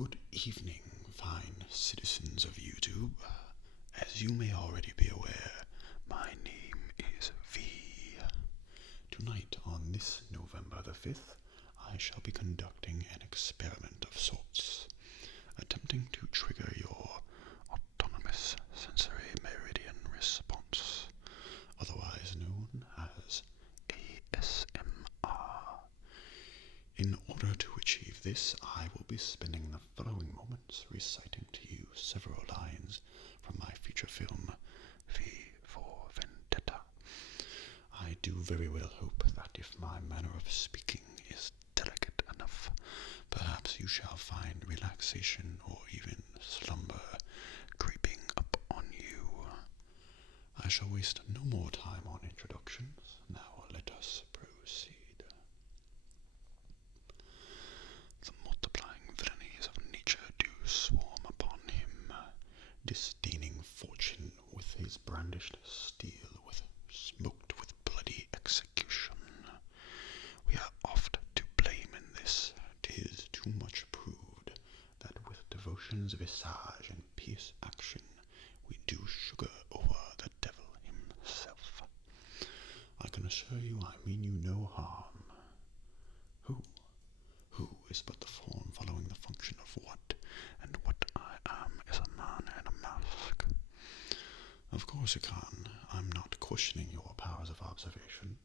Good evening, fine citizens of YouTube. As you may already be aware, my name is V. Tonight, on this November the 5th, I shall be conducting an experiment of sorts, attempting to trigger your autonomous sensory meridian response, otherwise known as ASMR. In order to achieve this, I will be spending the following moments reciting to you several lines from my feature film, V for Vendetta. I do very well hope that if my manner of speaking is delicate enough, perhaps you shall find relaxation or even slumber creeping up on you. I shall waste no more time on introductions. Now let us proceed. The multiplying villainies of nature do swarm upon him, disdaining fortune with his brandished steel, smoked with bloody execution. We are oft to blame in this. 'Tis too much proved that with devotion's visage and peace action we do sugar over the devil himself. I can assure you I mean you no harm. Who is but the form following the function of what, and what I am is a man in a mask. Of course you can. I'm not questioning your powers of observation.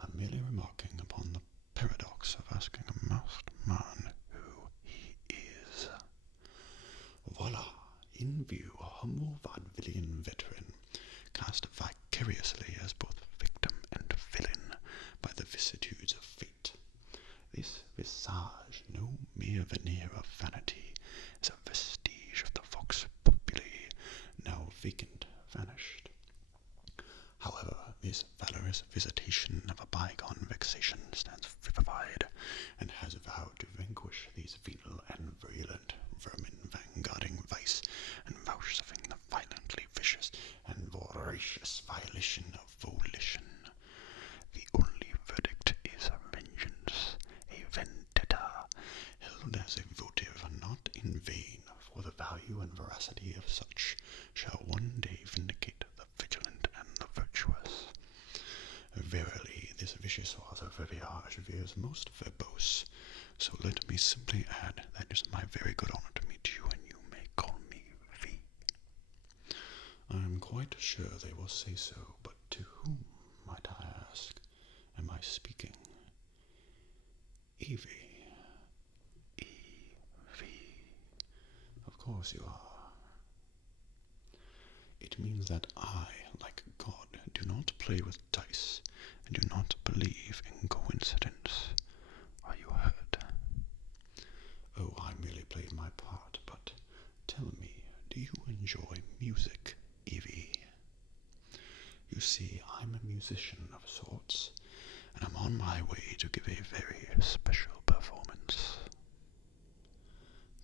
I'm merely remarking upon the paradox of asking a masked man who he is. Voila! In view, a humble vaudevillian veteran, cast vicariously as both victim and villain by the vicissitudes of fate. This visage, no mere veneer of vanity, is a vestige of the vox populi, now vacant, vanished. However, this valorous visitation of a bygone vexation stands vivified, and has vowed to vanquish these venal and virulent vermin vanguarding vice, and vouchsafing the violently vicious and voracious violation of volition. The only verdict is a vengeance, a vendetta, held as a votive not in vain, for the value and veracity of such shall one day vindicate the vigilant and the virtuous. Verily, this vicious author verbiage veers most verbose, so let me simply add that it is my very good honor to meet you, and you may call me V. I am quite sure they will say so, but to whom, might I ask, am I speaking? Evie. Evie. Of course you are. It means that I, like God, do not play with dice, and do not believe in coincidence. Are you hurt? Oh, I merely played my part, but tell me, do you enjoy music, Evie? You see, I'm a musician of sorts, and I'm on my way to give a very special performance.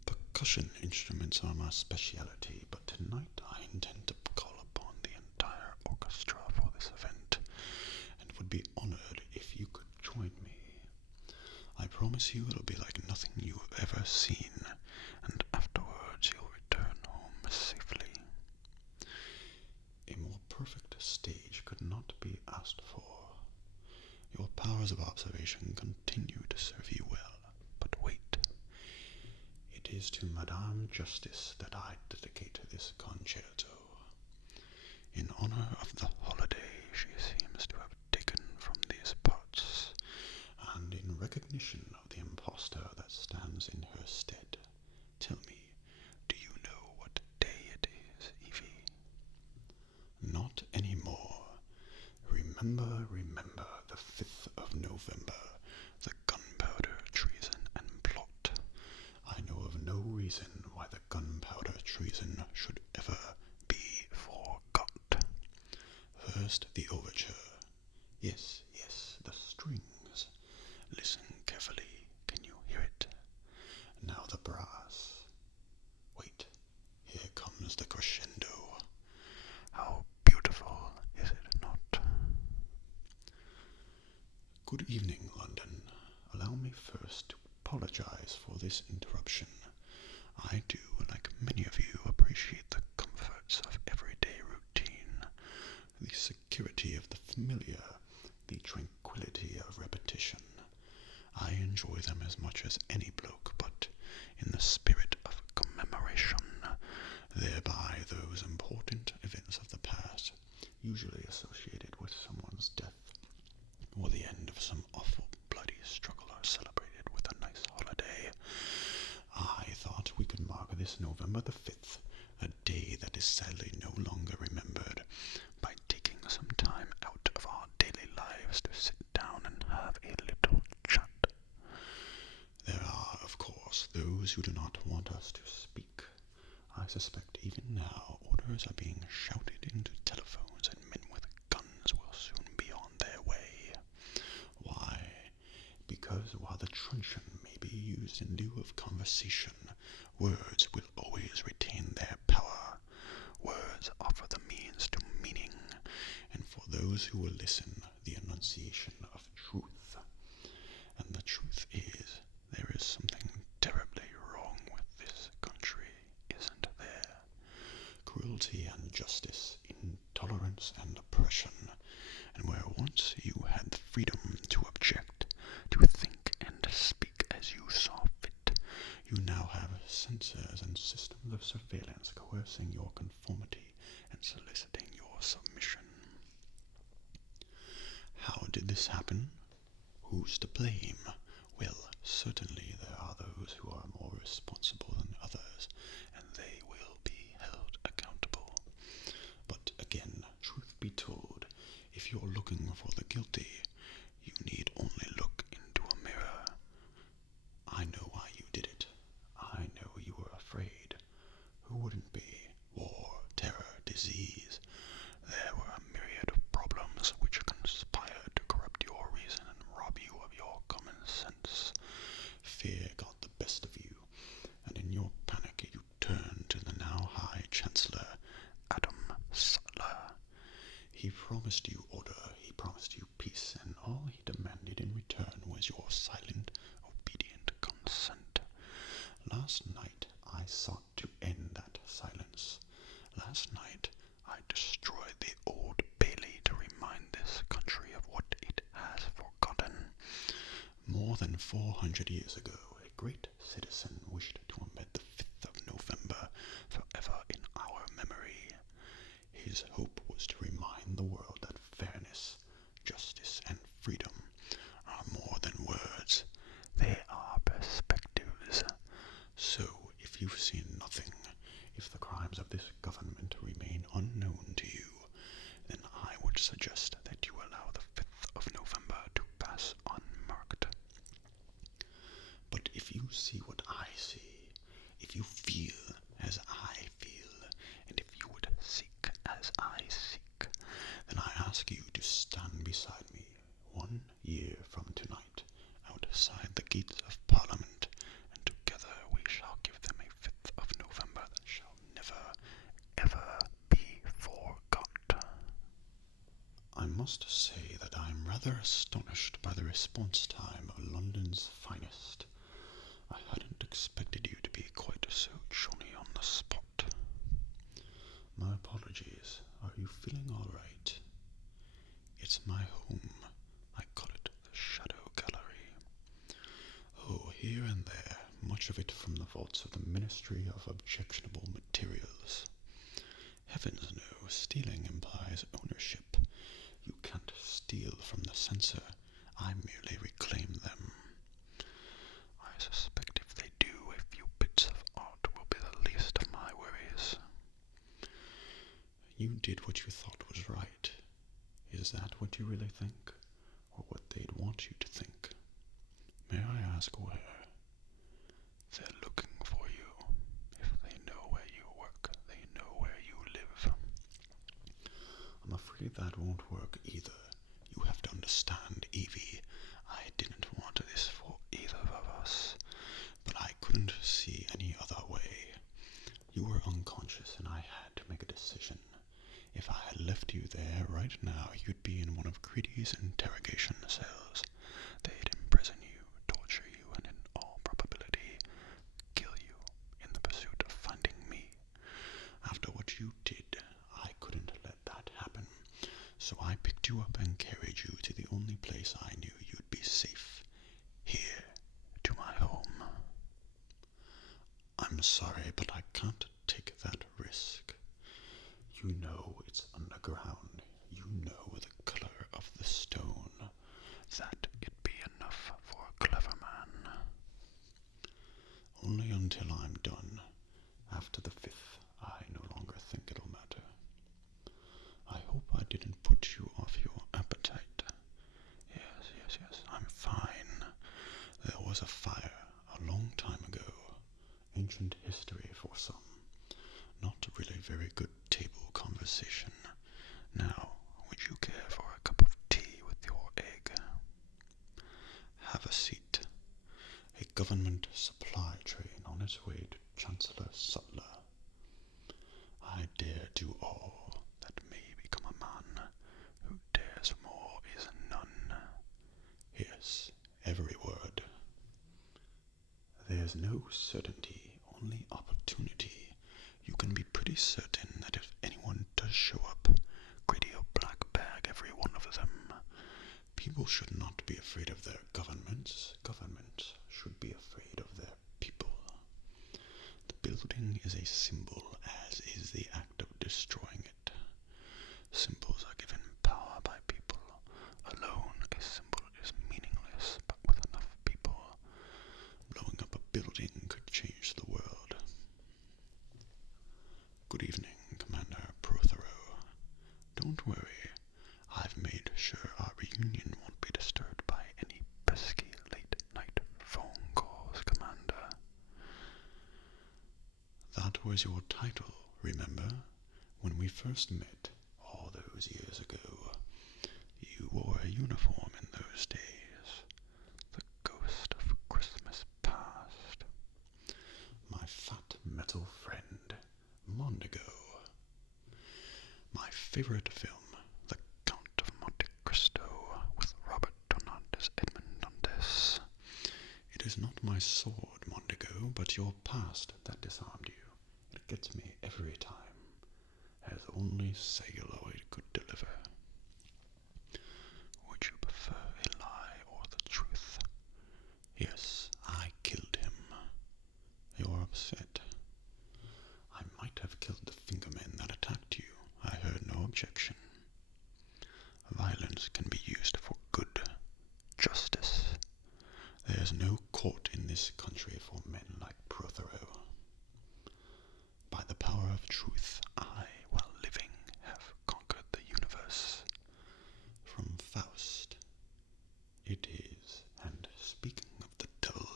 Percussion instruments are my speciality, but tonight I intend to call upon the entire orchestra for this event, and would be honored if you could join me. I promise you it'll be like nothing you've ever seen, and afterwards you'll return home safely. A more perfect stage could not be asked for. Your powers of observation continue to serve you well, but wait. It is to Madame Justice that I dedicate this concerto. In honor of the holiday she seems to have taken from these parts, and in recognition of the impostor that stands in her stead, tell me, do you know what day it is, Evie? Not any more. Remember, the 5th of November, the gunpowder treason and plot. I know of no reason why the gunpowder treason should ever be forgot. First, the overture. Yes, the strings. Listen carefully. Can you hear it? Now the brass. Wait, here comes the crescendo. How beautiful, is it not? Good evening, London. Allow me first to apologize for this interruption. I do, like many of you, appreciate the comforts of everyday routine, the security of the familiar, the tranquility of repetition. I enjoy them as much as any bloke, but in the spirit of commemoration, thereby those important events of the past, usually associated with someone's death, or the end of some awful bloody struggle, are celebrated with a nice holiday. I thought we could mark this November the 5th, a day that is sadly no longer remembered, by taking some time out of our daily lives to sit down and have a little chat. There are, of course, those who do not want us to speak. I suspect even now orders are being shouted into telephones, and men with guns will soon be on their way. Why? Because while the truncheon may be used in lieu of conversation, words will always retain their power. Words offer the means to meaning, and for those who will listen, the enunciation of truth. And the truth is, there is something terribly wrong with this country, isn't there? Cruelty and injustice, intolerance and oppression, and where once you had the freedom to object, to think and speak as you saw fit, you now have censors and systems of surveillance coercing your conformity and soliciting your submission. How did this happen? Who's to blame? Well, certainly there are those who are more responsible than others, and they will be held accountable. But again, truth be told, if you're looking for the guilty, you need only look into a mirror. I know why you did it. I know you were afraid. Who wouldn't be? War, terror, disease. There were a myriad of problems which conspired to corrupt your reason and rob you of your common sense. Fear got the best of you, and in your panic you turned to the now High Chancellor, Adam Sutler. He promised you order, he promised you peace, and all he demanded in return was your silent, obedient consent. Last night I sought to end that silence. Last night I destroyed the Old Bailey to remind this country of what it has forgotten. More than 400 years ago, a great citizen wished to embed the 5th of November forever in our memory. His hope was to remind the world that fairness, justice, and freedom are more than words. They are perspectives. So, if you've seen nothing, if the crimes of this government remain unknown to you, then I would suggest that you allow the 5th of November to pass unmarked. But if you see what I see, if you feel as I feel, and if you would seek as I seek, then I ask you to stand beside me 1 year from tonight, outside the gates of Parliament, and together we shall give them a 5th of November that shall never, ever be forgot. I must say that I am rather astonished by the response time of London's finest. I hadn't expected you to be quite so Johnny on the spot. My apologies. Are you feeling all right? It's my home. I call it the Shadow Gallery. Oh, here and there, much of it from the vaults of the Ministry of Objectionable Materials. Heavens no, stealing implies ownership. You can't steal from the censor. I merely reclaim them. I suspect if they do, a few bits of art will be the least of my worries. You did what you thought was right. Is that what you really think? Or what they'd want you to think? May I ask where? They're looking for you. If they know where you work, they know where you live. I'm afraid that won't work either. You have to understand, Evie, I didn't want this for either of us, but I couldn't see any other way. You were unconscious and I had to make a decision. If I had left you there right now, you'd be in one of Creedy's interrogation cells. They'd imprison you, torture you, and in all probability, kill you in the I'm sorry, but I can't take that risk. You know it's underground. You know the color of the stone. That it be enough for a clever man. Only until I'm done. After the 5th, I no longer think it'll matter. I hope I didn't put you off your appetite. Yes, I'm fine. There was a fire a long time ago. Ancient history for some. Not really very good table conversation. Now, would you care for a cup of tea with your egg? Have a seat. A government supply train on its way to Chancellor Sutler. I dare do all that may become a man who dares more is none. Yes, every word. There's no certainty, only opportunity. You can be pretty certain that if anyone does show up, gritty or black bag every one of them. People should not be afraid of their governments. Governments should be afraid of their people. The building is a symbol, as is the act of destroying it. Symbols are given power by people. Alone, a symbol is meaningless, but with enough people, blowing up a building could change the world. Good evening, Commander Prothero. Don't worry. I've made sure our reunion won't be disturbed by any pesky late-night phone calls, Commander. That was your title, remember? When we first met, all those years ago. You wore a uniform in those days. The ghost of Christmas past. My fat metal friend, Mondigo. My favorite film, The Count of Monte Cristo, with Robert Tonnant as Edmond Dantes. It is not my sword, Mondigo, but your past that disarmed you. It gets me every time, as only celluloid could deliver. Would you prefer a lie or the truth? Yes, I killed him. You're upset. I might have killed the fingermen that attacked you. I heard no objection. Violence can be used for good. Justice. There's no court in this country for men like Prothero. By the power of truth, I, while living, have conquered the universe. From Faust. It is, and speaking of the devil,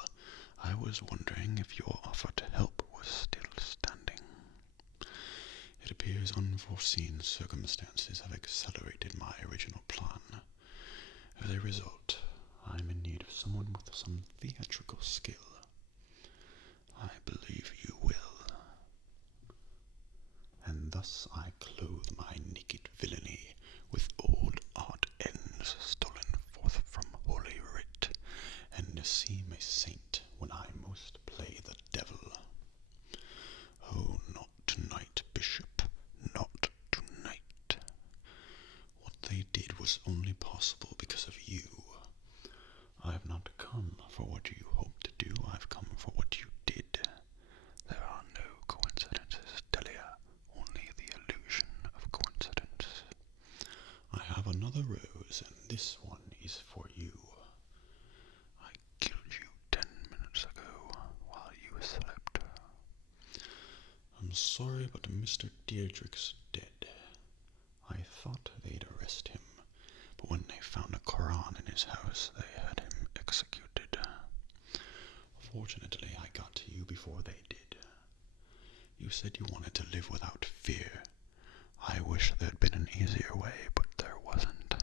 I was wondering if your offer to help was still standing. It appears unforeseen circumstances have accelerated my original plan. As a result, I'm in need of someone with some theatrical skill. I believe you will. And thus I clothe my naked villainy with old art ends stolen forth from Holy Writ, and seem a saint when I most play the devil. Oh, not tonight, Bishop, not tonight. What they did was only possible because of you. I have not come for what you hoped to do, I've come for what you did. There are no coincidences, Delia, only the illusion of coincidence. I have another rose, and this one is for you. I killed you 10 minutes ago, while you slept. I'm sorry, but Mr. Deirdrick's dead. I thought they'd arrest him, but when they found a Koran in his house, they had him executed. Fortunately, I got to you before they did. You said you wanted to live without fear. I wish there'd been an easier way, but there wasn't.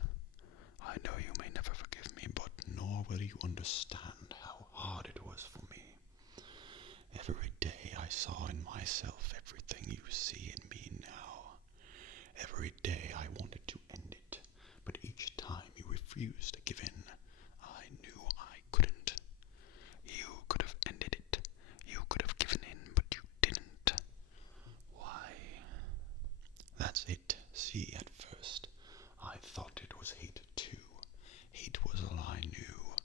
I know you may never forgive me, but nor will you understand how hard it was for me. Every day I saw in myself everything you see in me now. Every day I wanted to end it, but each time you refused to give in. I knew I couldn't. You could have ended it. You could have given in, but you didn't. Why? That's it. See, at first, I thought it was hate too. Hate was all I knew.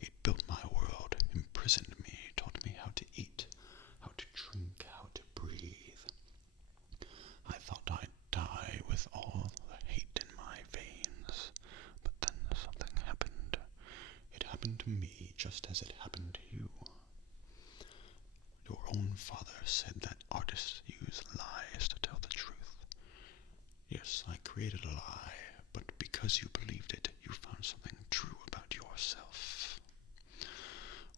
It built my world, imprisoned me, taught me how to eat, how to drink, just as it happened to you. Your own father said that artists use lies to tell the truth. Yes, I created a lie, but because you believed it, you found something true about yourself.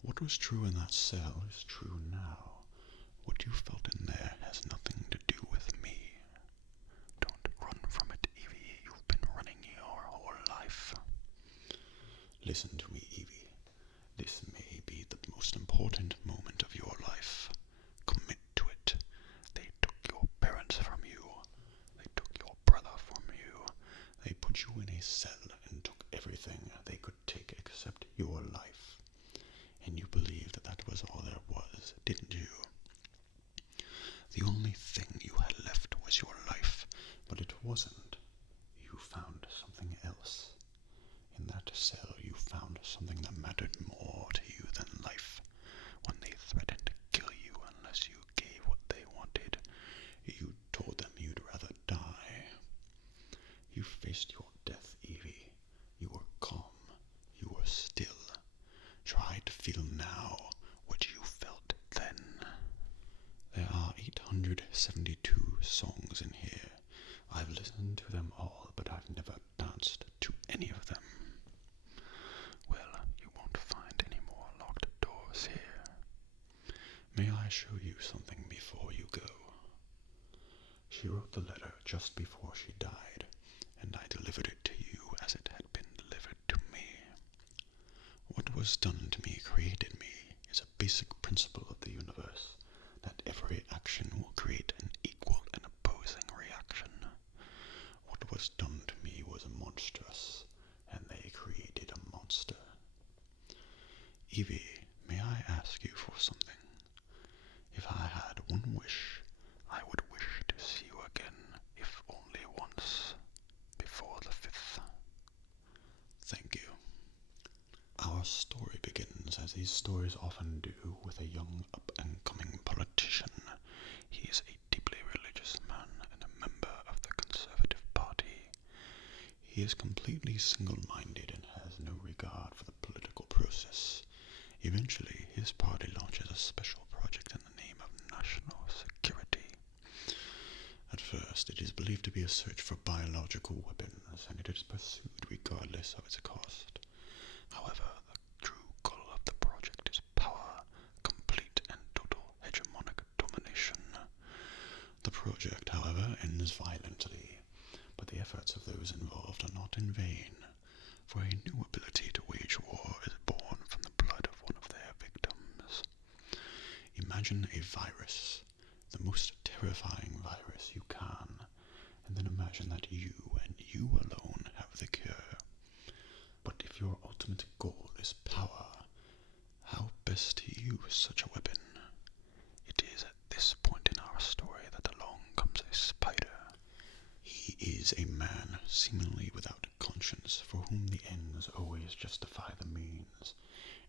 What was true in that cell is true now. What you felt in there has nothing to do with me. Don't run from it, Evie. You've been running your whole life. Listen to me, Evie. This may be the most important moment of your life. Commit to it. They took your parents from you. They took your brother from you. They put you in a cell and took everything they could take except your life. And you believed that was all there was, didn't you? The only thing you had left was your life, but it wasn't. You found something else. In that cell you found something that mattered more to you than life. When they threatened to kill you unless you gave what they wanted, you told them you'd rather die. You faced your death, Evie. You were calm. You were still. Try to feel now what you felt then. There are 872 songs in here. I've listened to them all, but I've never danced to any of them. Well, you won't find any more locked doors here. May I show you something before you go? She wrote the letter just before she died, and I delivered it to you as it had been delivered to me. What was done to me created me is a basic principle of the universe, that every action will create an equal and opposing reaction. What was done to me was monstrous, and they created a monster. Evie, may I ask you for something? If I had one wish, I would wish to see you again, if only once, before the 5th. Thank you. Our story begins, as these stories often do, with a young up-and-coming politician. He is a deeply religious man and a member of the Conservative Party. He is completely single-minded and has no regard for the political process. Eventually, his party launches a special project in the name of national security. At first, it is believed to be a search for biological weapons, and it is pursued regardless of its cost. However, the true goal of the project is power, complete and total hegemonic domination. The project, however, ends violently, but the efforts of those involved are not in vain, for a new ability to wage war is born from the blood of one of their victims. Imagine a virus, the most terrifying virus you can, and then imagine that you and you alone have the cure. But if your ultimate goal is power, how best to use such a weapon? It is at this point in our story that along comes a spider. He is a man seemingly without conscience, for whom the ends always justify the means,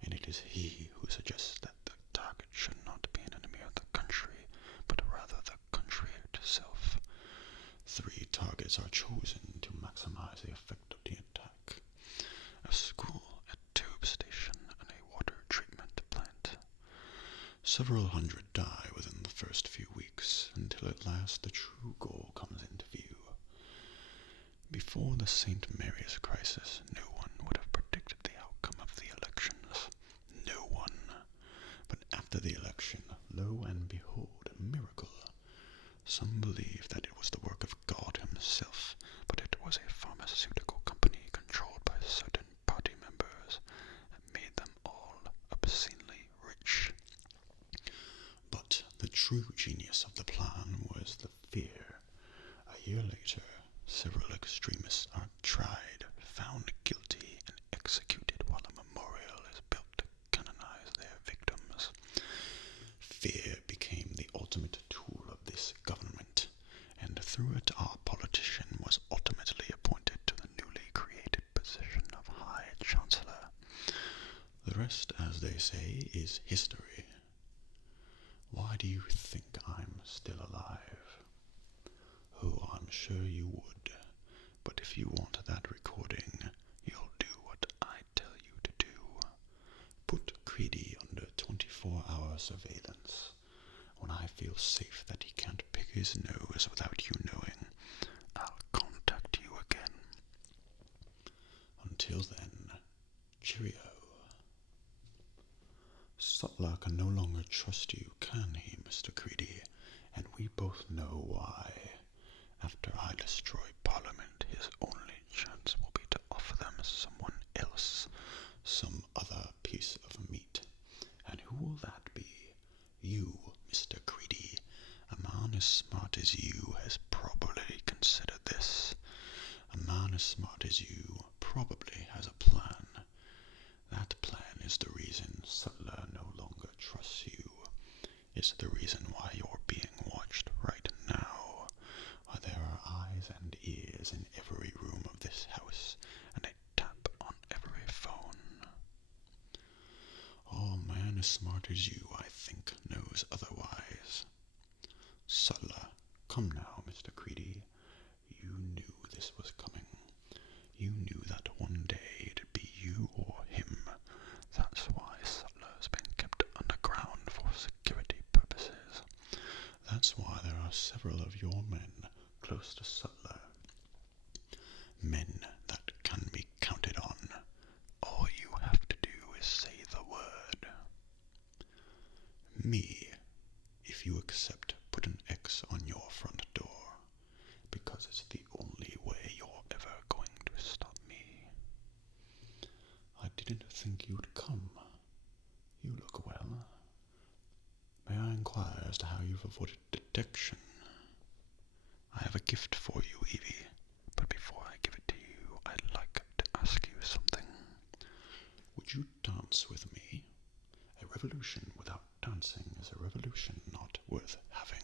and it is he who suggests that the target should not be an enemy of the country, but rather the country itself. 3 targets are chosen to maximize the effect of the attack: a school, a tube station, and a water treatment plant. Several hundred die within the first few weeks, until at last the true goal comes into view. Before the St. Mary's crisis, no one would have predicted the outcome of the elections. No one. But after the election, lo and behold, a miracle. Some believe that it was the work of God himself, but it was a pharmaceutical company controlled by certain party members that made them all obscenely rich. But the true genius of the plan was the fear. A year later, several extremists are tried, found guilty, and executed while a memorial is built to canonize their victims. Fear became the ultimate tool of this government, and through it our politician was ultimately appointed to the newly created position of High Chancellor. The rest, as they say, is history. Why do you think I'm still alive? Oh, I'm sure you would, but if you want that recording, you'll do what I tell you to do. Put Creedy under 24-hour surveillance. When I feel safe that he can't pick his nose without you knowing, I'll contact you again. Until then, cheerio. Sutler can no longer trust you, can he, Mr. Creedy? And we both know why. After I destroy Parliament, his only chance will be to offer them someone else, some other piece of meat. And who will that be? You, Mr. Creedy. A man as smart as you has probably considered this. A man as smart as you probably has a plan. That plan is the reason Sutler no longer trusts you. It's the reason why you're being watched right now. Why there are eyes and ears in every room of this house, and a tap on every phone. Oh, man as smart as you, I think, knows otherwise. Sutler, come now, Mr. Creedy. You knew this was coming. You knew that one day it'd be you or him. That's why Sutler's been kept underground for security purposes. That's why there are several of your men close to Sutler. Men that can be counted on. All you have to do is say the word. Me, if you accept, put an X on your front door, because it's the only way you're ever going to stop me. I didn't think you'd come. You look well. May I inquire as to how you've avoided detection? I have a gift for you, Evie, but before I give it to you, I'd like to ask you something. Would you dance with me? A revolution without dancing is a revolution not worth having.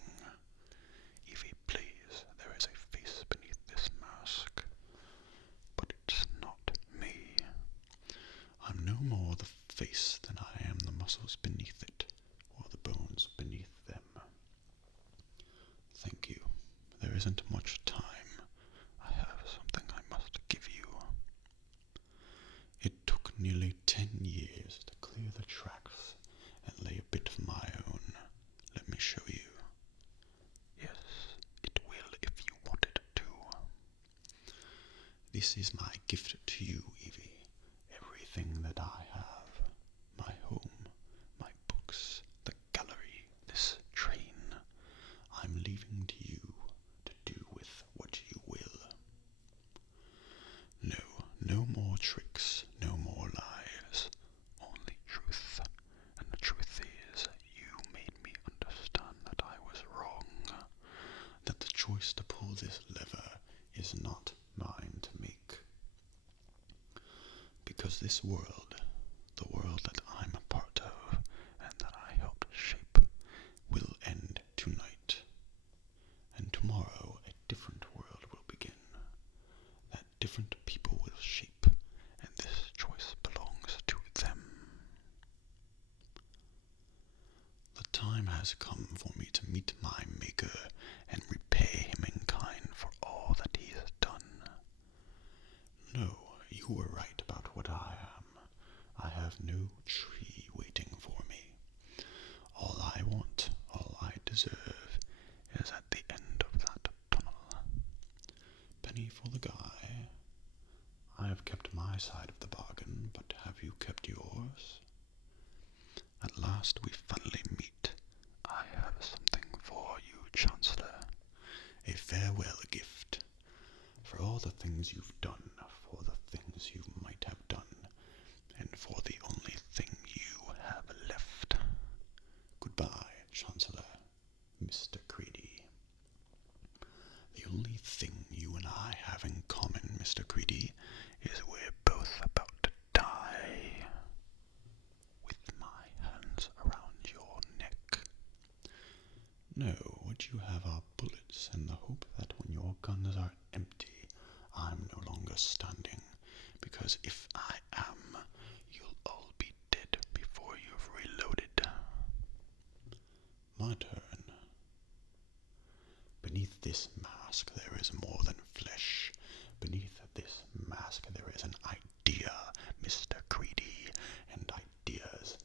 Evie, please, there is a face beneath this mask, but it's not me. I'm no more the face than I am the muscles beneath it, or the bones beneath them. Thank you. There isn't much time. I have something I must give you. It took nearly 10 years to clear the tracks and lay a bit of my own. Let me show you. Yes, it will if you want it to. This is my gift to you, Evie. Everything that I have. My home, my books, the gallery, this train. I'm leaving to you to do with what you will. No more tricks, no more lies, only truth. And the truth is, you made me understand that I was wrong, that the choice to pull this lever is not mine to make. Because this world, the world that I'm a part of, and that I helped shape, will end tonight. And tomorrow a different world will begin, that different people will shape, and this choice belongs to them. The time has come for me to meet my Maker and repay him in kind for all that he has done. No, you were right about what I am. I have no tree waiting for me. All I want, all I deserve, is at the end of that tunnel. Penny for the guy. I have kept my side of the bargain, but have you kept yours? At last we finally meet. I have something for you, Chancellor. A farewell gift. For all the things you've done, for the things you might have done, and for the only thing you have left. Goodbye, Chancellor, Mr. Creedy. The only thing you and I have in common, Mr. Creedy, is we're both about to die. With my hands around your neck. No, what you have are bullets and the hope that when your guns are empty, I'm no longer standing, because if I am, you'll all be dead before you've reloaded. My turn. Beneath this mask there is more than flesh. Beneath this mask there is an idea, Mr. Creedy, and ideas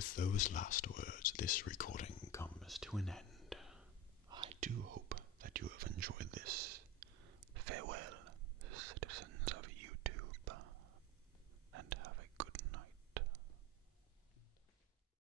with those last words, this recording comes to an end. I do hope